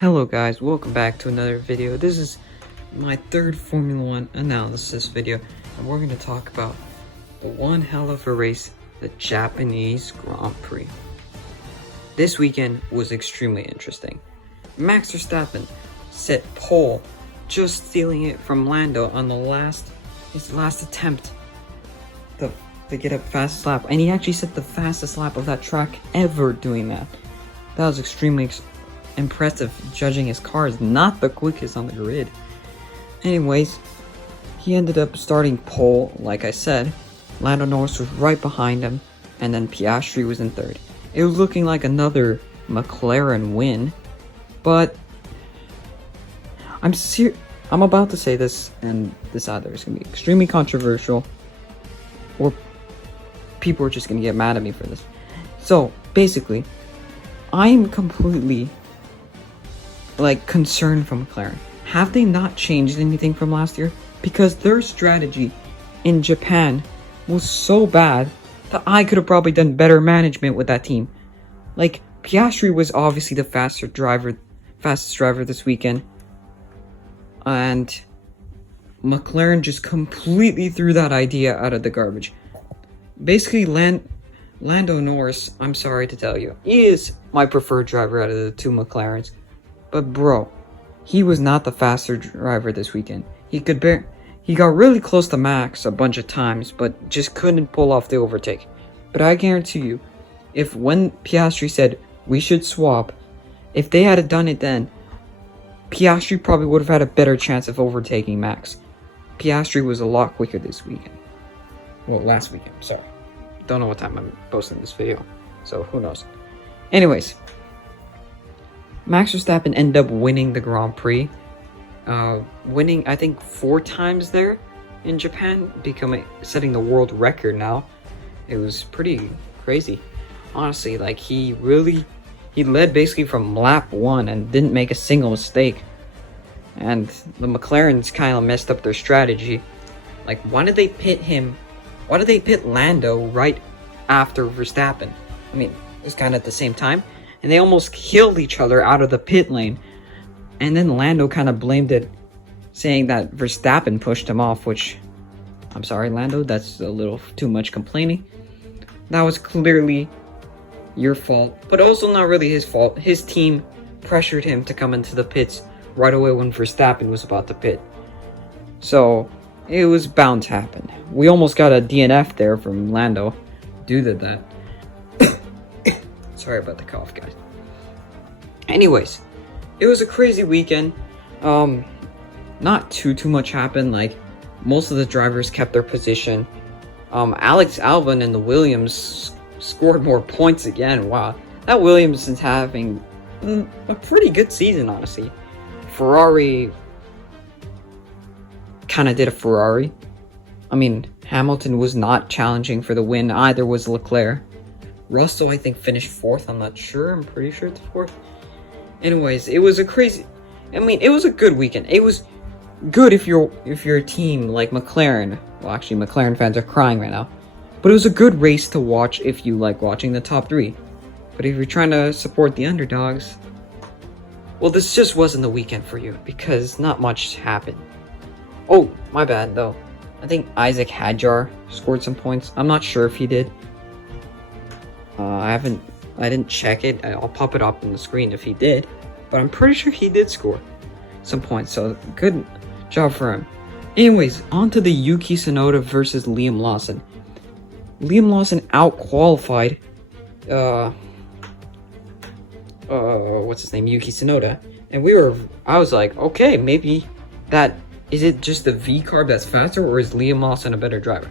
Hello guys, welcome back to another video. This is my third Formula 1 analysis video, and we're going to talk about one hell of a race, the Japanese Grand Prix. This weekend was extremely interesting. Max Verstappen set pole, just stealing it from Lando on his last attempt to get a fastest lap, and he actually set the fastest lap of that track ever doing that. That was extremely impressive, judging his car is not the quickest on the grid. Anyways, he ended up starting pole, like I said. Lando Norris was right behind him, and then Piastri was in third. It was looking like another McLaren win, but I'm about to say this, and this either is going to be extremely controversial, or people are just going to get mad at me for this. So, basically, I'm completely concerned for McLaren. Have they not changed anything from last year? Because their strategy in Japan was so bad that I could have probably done better management with that team. Like, Piastri was obviously the fastest driver this weekend, and McLaren just completely threw that idea out of the garbage. Basically, Lando Norris, I'm sorry to tell you, he is my preferred driver out of the two McLarens. But bro, he was not the faster driver this weekend. He got really close to Max a bunch of times, but just couldn't pull off the overtake. But I guarantee you, when Piastri said we should swap, if they had done it then, Piastri probably would have had a better chance of overtaking Max. Piastri was a lot quicker this weekend. Well, last weekend, sorry. Don't know what time I'm posting this video, so who knows. Anyways, Max Verstappen ended up winning the Grand Prix, winning I think 4 times there in Japan, setting the world record now. It was pretty crazy, honestly. Like, he led basically from lap 1 and didn't make a single mistake. And the McLarens kind of messed up their strategy. Like, why did they pit Lando right after Verstappen? I mean, it was kind of at the same time. And they almost killed each other out of the pit lane. And then Lando kind of blamed it, saying that Verstappen pushed him off, which, I'm sorry, Lando, that's a little too much complaining. That was clearly your fault, but also not really his fault. His team pressured him to come into the pits right away when Verstappen was about to pit. So, it was bound to happen. We almost got a DNF there from Lando due to that. Sorry about the cough, guys. Anyways, it was a crazy weekend. Not too much happened. Like, most of the drivers kept their position. Alex Albon and the Williams scored more points again. Wow, that Williams is having a pretty good season, honestly. Ferrari kind of did a Ferrari. I mean, Hamilton was not challenging for the win. Either was Leclerc. Russell, I think, finished 4th. I'm not sure. I'm pretty sure it's 4th. Anyways, it was it was a good weekend. It was good if you're a team like McLaren. Well, actually, McLaren fans are crying right now. But it was a good race to watch if you like watching the top 3. But if you're trying to support the underdogs, well, this just wasn't the weekend for you, because not much happened. Oh, my bad, though. I think Isaac Hadjar scored some points. I'm not sure if he did. I didn't check it. I'll pop it up on the screen if he did, but I'm pretty sure he did score some points, so good job for him. Anyways, on to the Yuki Tsunoda versus Liam Lawson. Liam Lawson out-qualified, what's his name, Yuki Tsunoda, and I was like, okay, maybe is it just the V-carb that's faster, or is Liam Lawson a better driver?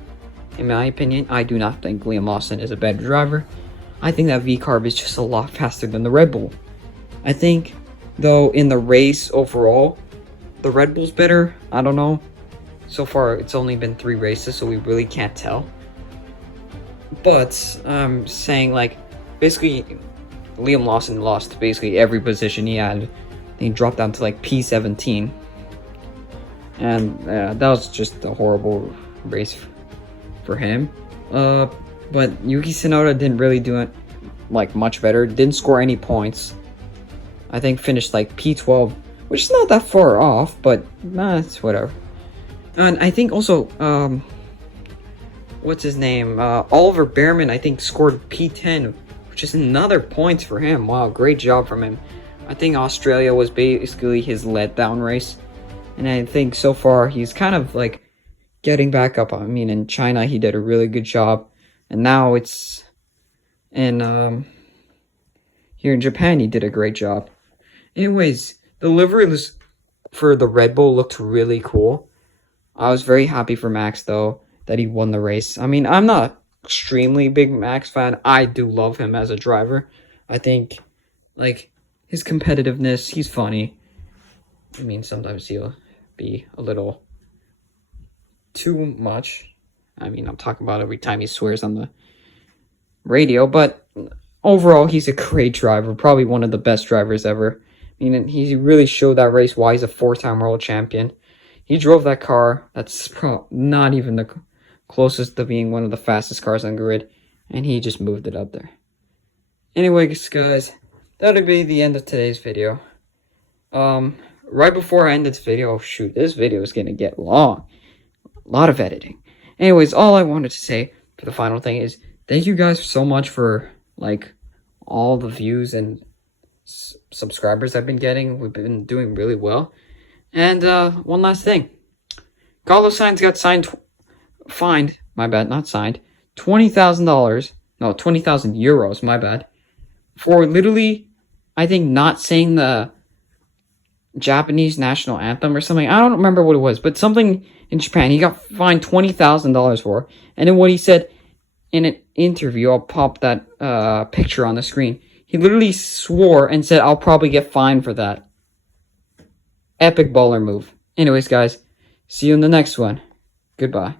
In my opinion, I do not think Liam Lawson is a better driver. I think that V-carb is just a lot faster than the Red Bull. I think, though, in the race overall, the Red Bull's better. I don't know. So far, it's only been 3 races, so we really can't tell. But I'm saying, basically, Liam Lawson lost basically every position he had. He dropped down to P17. And that was just a horrible race for him. But Yuki Tsunoda didn't really do it much better. Didn't score any points. I think finished like P12, which is not that far off, but nah, it's whatever. And I think also, what's his name? Oliver Behrman, I think, scored P10, which is another points for him. Wow, great job from him. I think Australia was basically his letdown race. And I think so far he's kind of like getting back up. I mean, in China, he did a really good job. And now it's in, here in Japan, he did a great job. Anyways, the livery for the Red Bull looked really cool. I was very happy for Max, though, that he won the race. I mean, I'm not an extremely big Max fan. I do love him as a driver. I think, like, his competitiveness, he's funny. I mean, sometimes he'll be a little too much. I mean, I'm talking about every time he swears on the radio, but overall, he's a great driver. Probably one of the best drivers ever. I mean, he really showed that race why he's a 4-time world champion. He drove that car that's not even the closest to being one of the fastest cars on grid, and he just moved it up there. Anyways, guys, that'll be the end of today's video. Right before I end this video, oh shoot, this video is gonna get long. A lot of editing. Anyways, all I wanted to say for the final thing is thank you guys so much for, like, all the views and subscribers I've been getting. We've been doing really well. And one last thing, Carlos Sainz got fined. My bad, not signed. $20,000. No, 20,000 euros. My bad. For literally, I think, not saying the Japanese national anthem or something. I don't remember what it was, but something in Japan. He got fined $20,000 for. And then what he said in an interview, I'll pop that picture on the screen. He literally swore and said, "I'll probably get fined for that." Epic baller move. Anyways, guys, see you in the next one. Goodbye.